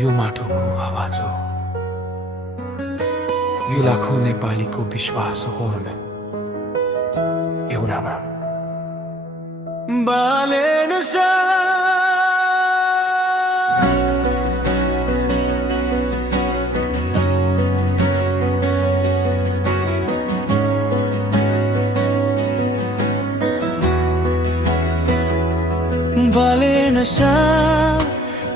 यो माटोको आवाज हो, यो लाखौं नेपालीको विश्वास हो एउटामा बालेन सा बालेन सा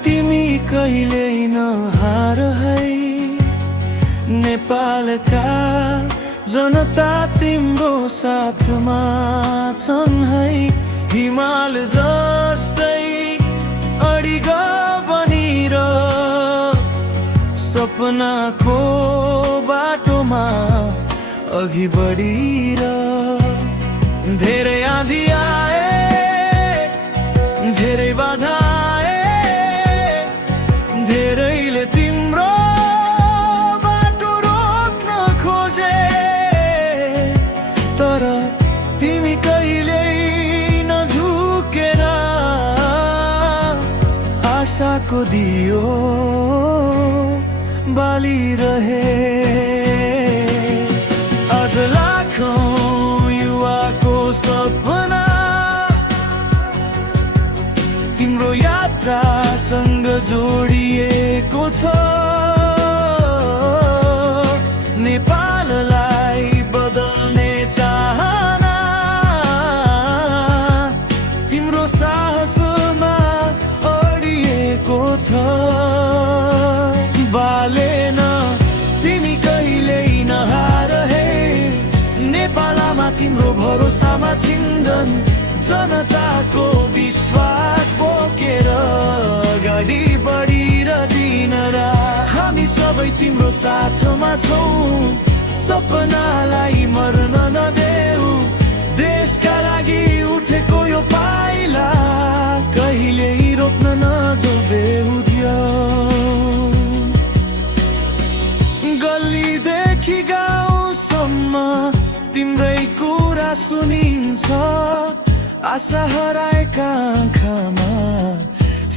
तिमी कहिल्यै नहार है। नेपालका जनता तिम्रो साथमा छन् है। हिमाल जस्तै अडिग बनिर सपनाको बाटोमा अघि बढिर धेरै आँधी आए धेरै बाधा आए धेरैले तिम्रो बाटो रोक्न खोजे तर तिमी कहिल्यै नझुकेर आशाको दियो बालिरहे। आज लाखौं युवाको सपना तिम्रो यात्रासँग जोडिएको छ। नेपाललाई बदल्ने चाहना तिम्रो साहसमा अडिएको छ। बालेन तिमी कहिल्यै नहार है। नेपालमा तिम्रो भरोसामा छिन्दन जनताको विश्वास बोकेर अगाडि बढिर दिन रात हामी सबै तिम्रो साथमा छौँ। सपनालाई मर्न नदेऊ, देशका लागि उठेको यो पाइला कहिल्यै रोक्न नदोबेऊ। गल्लीदेखि गाउँसम्म तिम्रै कुरा सुनिन्छ। आशा हराएका आँखामा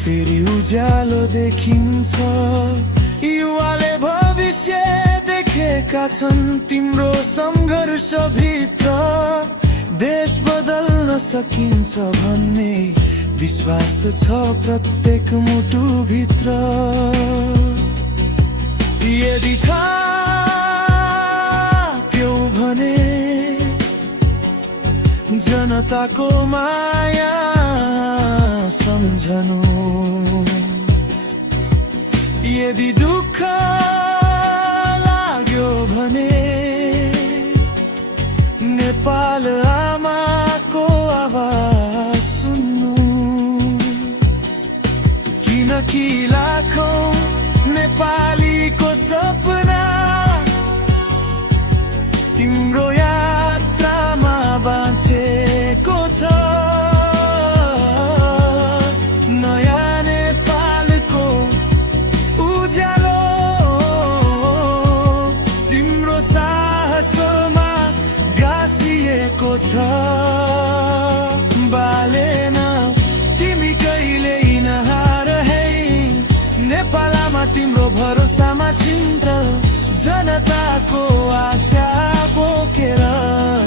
फेरि उज्यालो देखिन्छ। युवाले भविष्य देखेका छन् तिम्रो सङ्घर्षभित्र। देश बदल्न सकिन्छ भन्ने विश्वास छ प्रत्येक मुटुभित्र। यदि थाप्यौ भने जनताको माया सम्झनु, यदि दुःख लाग्यो भने नेपाल आमाको आवाज सुन्नु। किनकि लाखौं नेपालीको सपना तिम्रो यात्रामा बाँचेको छ। नयाँ नेपालको उज्यालो तिम्रो साहसमा गाँसिएको छ। बालेन तिमी कहिल्यै नहार है। नेपालमा तिम्रो भरोसामा छिन्छ जनताको आशा बोकेर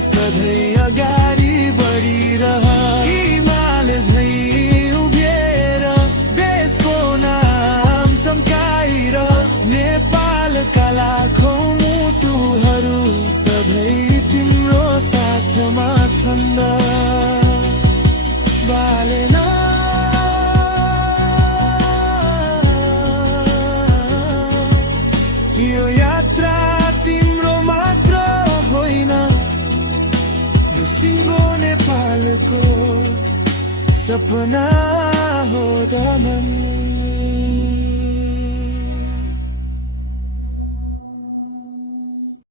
सधैँ अगाडि बढिरह। हिमाल झैँ उभिएर देशको नाम चम्काएर नेपालका लाखौं मुटुहरू सधैँ तिम्रो साथमा छन्। बालेन यो यात्रा तिम्रो मात्र होइन, यो सिङ्गो नेपालको सपना हो दमन।